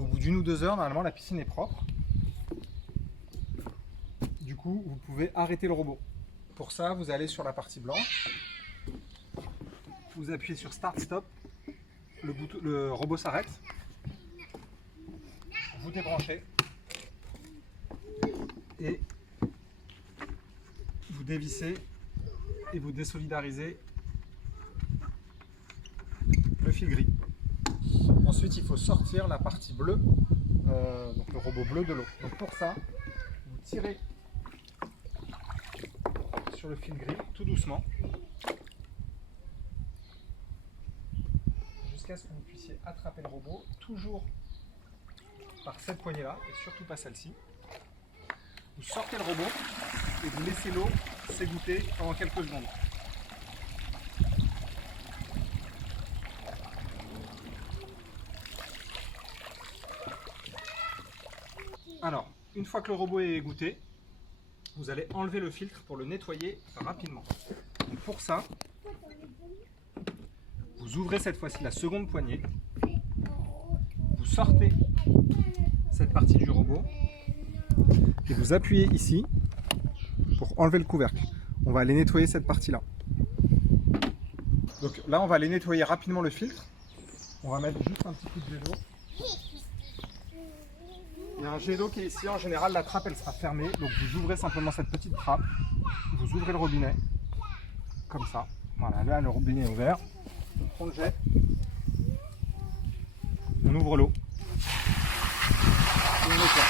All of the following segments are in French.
Au bout d'1 ou 2 heures, normalement, la piscine est propre. Du coup, vous pouvez arrêter le robot. Pour ça, vous allez sur la partie blanche. Vous appuyez sur Start Stop. Le robot s'arrête. Vous débranchez. Et vous dévissez et vous désolidarisez le fil gris. Ensuite, il faut sortir la partie bleue, donc le robot bleu de l'eau. Donc pour ça, vous tirez sur le fil gris tout doucement jusqu'à ce que vous puissiez attraper le robot, toujours par cette poignée-là et surtout pas celle-ci. Vous sortez le robot et vous laissez l'eau s'égoutter pendant quelques secondes. Alors, une fois que le robot est égoutté, vous allez enlever le filtre pour le nettoyer rapidement. Donc pour ça, vous ouvrez cette fois-ci la seconde poignée, vous sortez cette partie du robot et vous appuyez ici pour enlever le couvercle. On va aller nettoyer cette partie-là. Donc là, on va aller nettoyer rapidement le filtre. On va mettre juste un petit coup de jet d'eau. Il y a un jet d'eau qui est ici. En général, la trappe, elle sera fermée. Donc vous ouvrez simplement cette petite trappe. Vous ouvrez le robinet. Comme ça. Voilà, là, le robinet est ouvert. On prend le jet. On ouvre l'eau. Et on nettoie.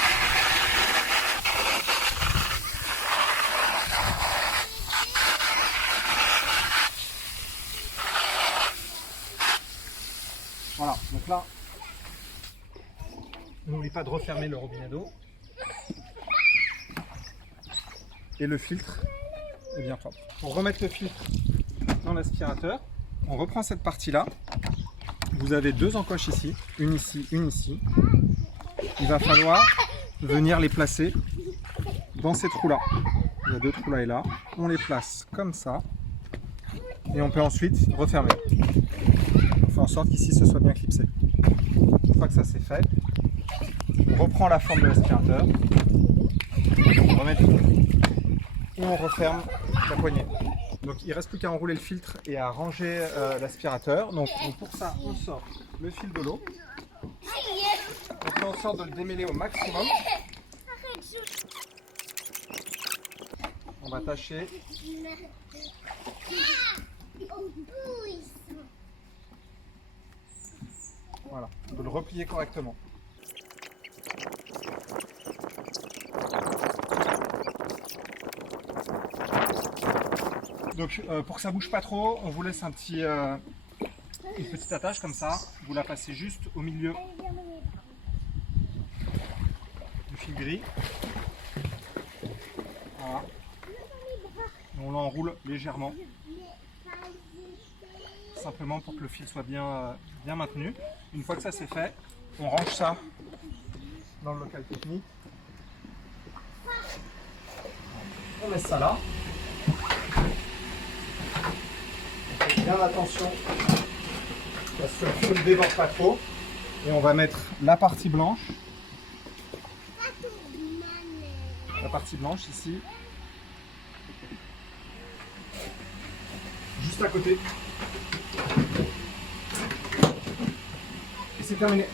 Voilà, donc là, n'oublie pas de refermer le robinet d'eau. Et le filtre est bien propre. Pour remettre le filtre dans l'aspirateur, on reprend cette partie-là. Vous avez 2 encoches ici, une ici, une ici. Il va falloir venir les placer dans ces trous-là. Il y a 2 trous là et là. On les place comme ça. Et on peut ensuite refermer. On fait en sorte qu'ici ce soit bien clipsé. Une fois que ça c'est fait, on reprend la forme de l'aspirateur, on remet tout et on referme la poignée. Donc il ne reste plus qu'à enrouler le filtre et à ranger l'aspirateur. Donc pour ça, on sort le fil de l'eau. On fait en sorte de le démêler au maximum. On va tâcher voilà, de le replier correctement. Donc pour que ça bouge pas trop, on vous laisse une petite attache comme ça. Vous la passez juste au milieu du fil gris. Voilà. Et on l'enroule légèrement. Simplement pour que le fil soit bien maintenu. Une fois que ça c'est fait, on range ça dans le local technique. On met ça là. On fait bien attention à ce que le fil ne déborde pas trop. Et on va mettre la partie blanche. La partie blanche ici. Juste à côté. Et c'est terminé.